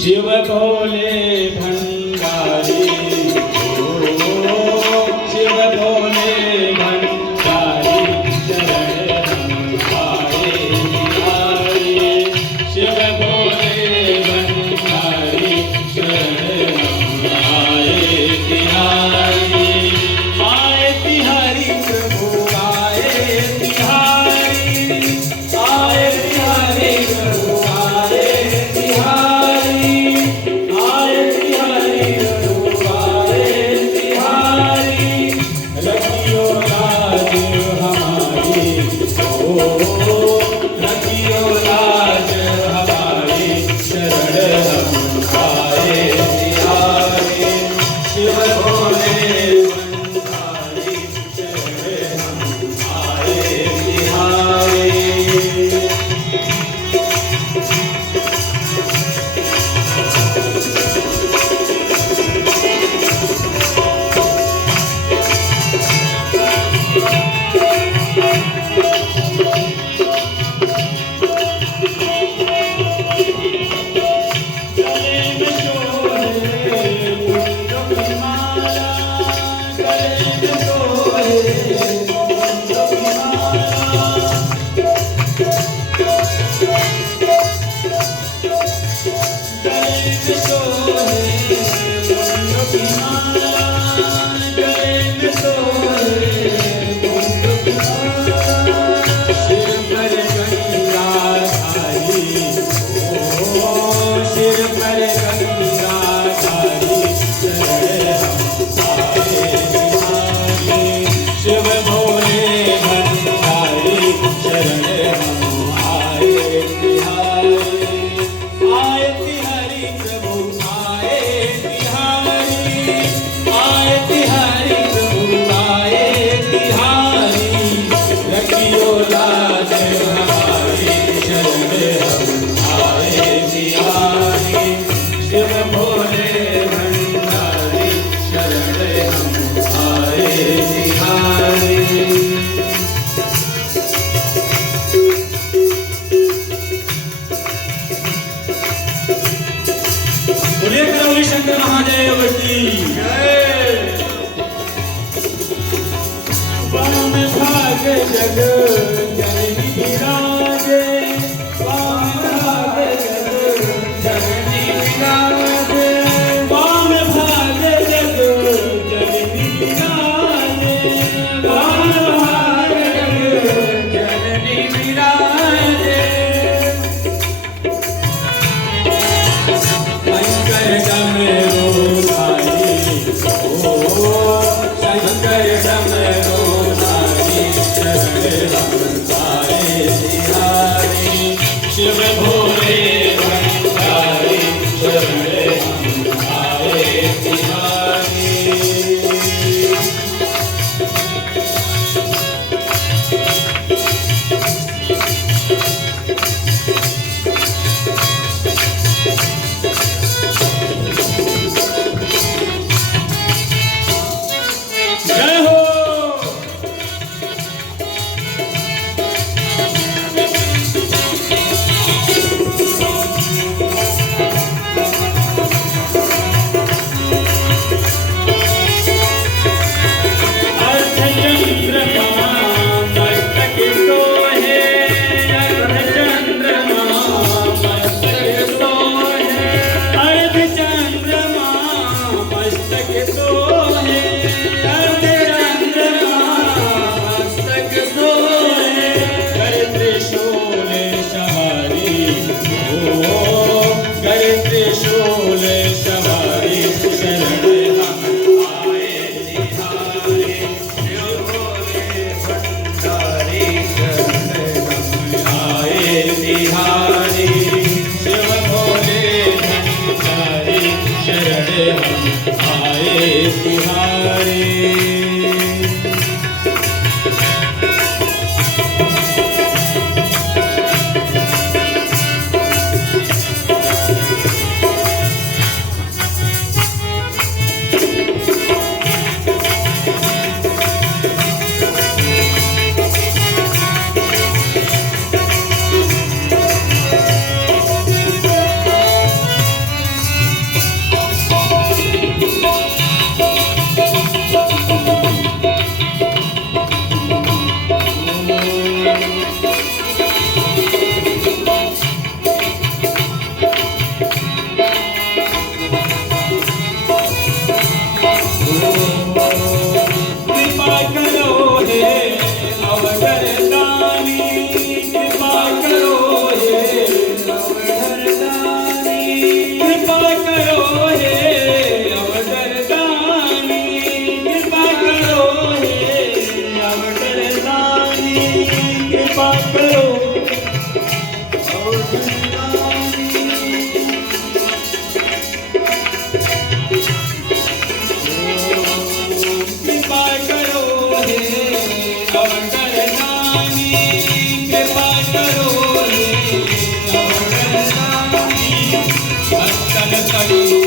शिव भोले भंडारी शिव भोले भंडारी शरण आए बिहारी शिव भोले भंडारी शरण आए बिहारी आए बिहारी प्रभु आए बिहारी प्रभु आए बिहारी आए बिहारी प्रभु आए बिहारी रखियो लाज हमारी रखियो लाज हमारी शरण हम आए बिहारी शिव भोले भंडारी शरण हम आए बिहारी शिव भोले भंडारी शरण हम आए बिहारी आए बिहारी प्रभु आए बिहारी प्रभु आए बिहारी रखियो लाज हमारी शरण हम आए बिहारी शिव भोले भंडारी शरण हम आए बिहारी बोलिए करौली शंकर महादेव की जय। वाम भाग जग जननी विराजे वाम भाग जग जननी विराजे वाम भाग जग जननी विराजे वाम भाग जग जननी विराजे शंकर डमरू धारी शंकर डमरू धारी शरण हम आए बिहारी शिव भोले भंडारी शरण हम आए बिहारी जय हो बिहारी शिव भोले भंडारी शरण हम आए बिहारी कटी